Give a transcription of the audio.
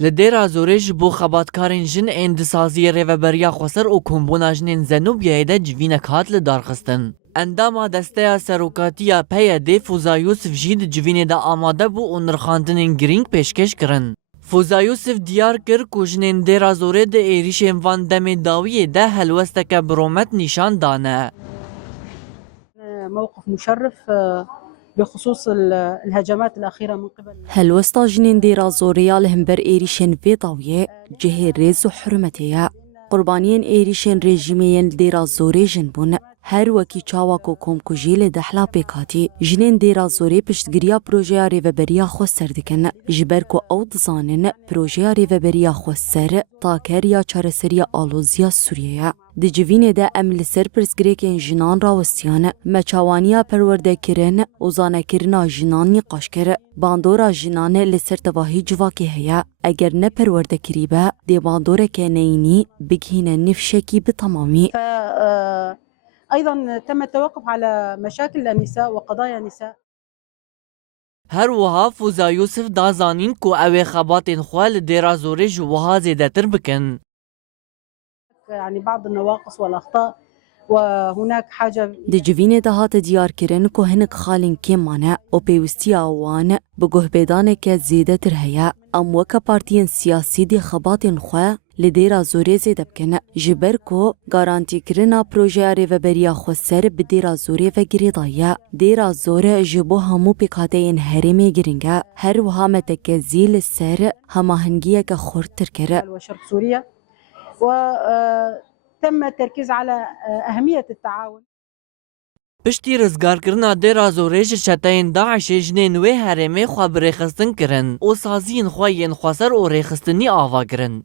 لديرا زوريج بو خباتكارين جن اندسازی ریوبریا خسر و کمبونا جنین زنوبیه ده جوینک هات لدارخستن. انداما دسته سروکاتیا پی ده فوزا یوسف جید جوینه ده آماده بو و نرخاندنین گرینگ پیشکش کرن. فوزا یوسف دیار کر کو جنین دیرا زوره ده ایریشن وان دم داویه ده هلوستک برومت نشان دانه. موقف مشرف بخصوص الهجمات الأخيرة من قبل هلوستا جنين ديرا زوريا لهمبر إيريشن في طاوية جهة ريز وحرمتيا قربانيين إيريشن ريجيميين ديرا زوري جنبون هر وكي چاواكو كوم كجيل دحلا بيكاتي جنين ديرا زوري پشتگريا پروژيا ريوبريا خو سردكن جبركو او دزانن پروژيا ريوبريا خو سر تاكريا چارسريا آلوزيا سوريا دی جوینه ده امل سر پرسگریکن جنان راوستیان مچاوانیا پرورده کرن اوزانه کرنا جنان نقاش کر باندورا جنانه لسر تواهی جواکی هیا اگر نه پرورده کریبه دی باندوره که نینی بگهینه نفشکی بتمامی. أيضا تم التوقف على مشاكل النساء وقضايا النساء. هر وها فوزا يوسف دازانين كو اوه خباتين خوال ديرا زوريج وها زيده تر بكن. يعني بعض النواقص والأخطاء وهناك حاجة دی جوینه ده هات دیار کرن که هنک خالین کمانه و پیوستی آوان بگوه بیدانه که زیده تر هیا ام وکا پارتین سیاسی دی خباتین خواه لديرا زوري زيد بكن جبركو غارانتي كرنا بروجي ريوبريا خو سر بديرا زوري وغريضايا ديرا زوري جبو همو بكاتين هرمي جرينغا هر وهامتك زيل السر هما هنجيه كخورتر كر وشرق سوريا وتم التركيز على أهمية التعاون. پشتی رزگار کرنا دیرا زوریج چتاین داعش جنین و هرمه خواه برخستن کرن و سازین خواهین خواسر و رخستنی آوا کرن.